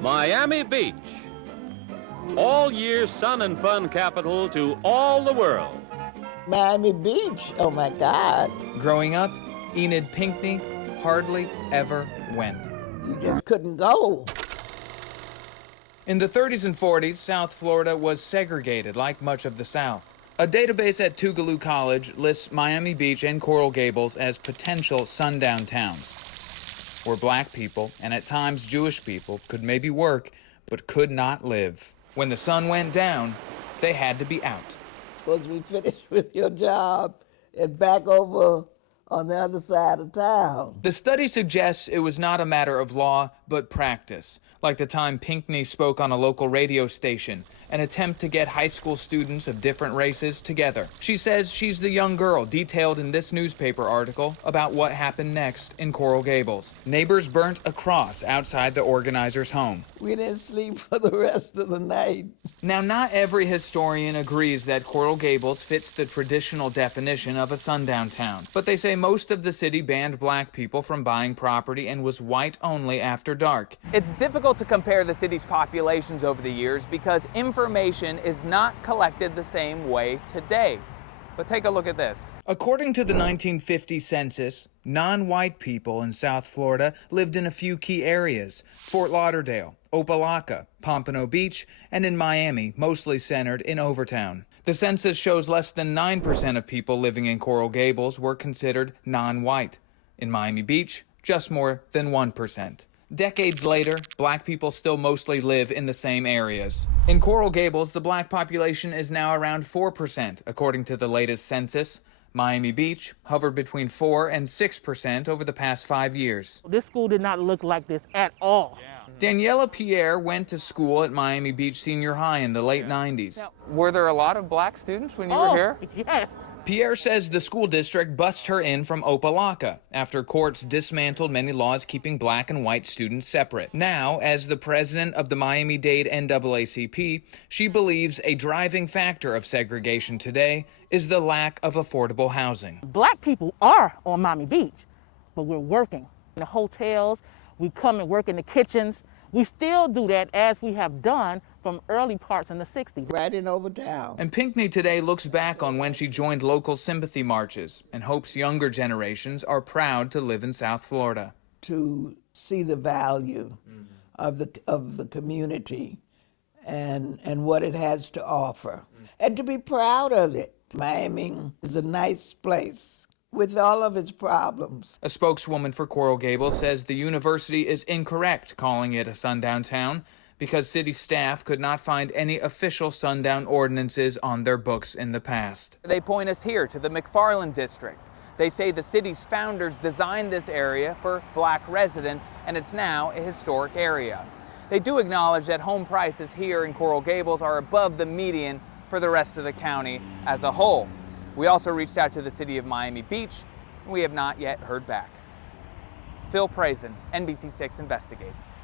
Miami Beach. All year sun and fun capital to all the world. Miami Beach, oh my God. Growing up, Enid Pinckney hardly ever went. You just couldn't go. In the 30s and 40s, South Florida was segregated like much of the South. A database at Tougaloo College lists Miami Beach and Coral Gables as potential sundown towns, where black people, and at times Jewish people, could maybe work, but could not live. When the sun went down, they had to be out. Supposed to be finished with your job and back over on the other side of town. The study suggests it was not a matter of law, but practice, like the time Pinckney spoke on a local radio station, an attempt to get high school students of different races together. She says she's the young girl detailed in this newspaper article about what happened next in Coral Gables. Neighbors burnt a cross outside the organizer's home. We didn't sleep for the rest of the night. Now, not every historian agrees that Coral Gables fits the traditional definition of a sundown town, but they say most of the city banned black people from buying property and was white only after dark. It's difficult to compare the city's populations over the years because information is not collected the same way today. But take a look at this. According to the 1950 census, non-white people in South Florida lived in a few key areas: Fort Lauderdale, Opa-locka, Pompano Beach, and in Miami, mostly centered in Overtown. The census shows less than 9% of people living in Coral Gables were considered non-white. In Miami Beach, just more than 1%. Decades later, black people still mostly live in the same areas. In Coral Gables, the black population is now around 4%, according to the latest census. Miami Beach hovered between 4 and 6% over the past 5 years. This school did not look like this at all. Daniela Pierre went to school at Miami Beach Senior High in the late 90s. Were there a lot of black students when you were here? Yes. Pierre says the school district bussed her in from Opa-locka after courts dismantled many laws keeping black and white students separate. Now, as the president of the Miami-Dade NAACP, she believes a driving factor of segregation today is the lack of affordable housing. Black people are on Miami Beach, but we're working in the hotels. We come and work in the kitchens. We still do that as we have done from early parts in the 60s. Right in Overtown. And Pinckney today looks back on when she joined local sympathy marches and hopes younger generations are proud to live in South Florida. To see the value of the community and what it has to offer, and to be proud of it. Miami is a nice place with all of its problems. A spokeswoman for Coral Gables says the university is incorrect calling it a sundown town because city staff could not find any official sundown ordinances on their books in the past. They point us here to the McFarland district. They say the city's founders designed this area for black residents, and it's now a historic area. They do acknowledge that home prices here in Coral Gables are above the median for the rest of the county as a whole. We also reached out to the city of Miami Beach, and we have not yet heard back. Phil Prazen, NBC6 Investigates.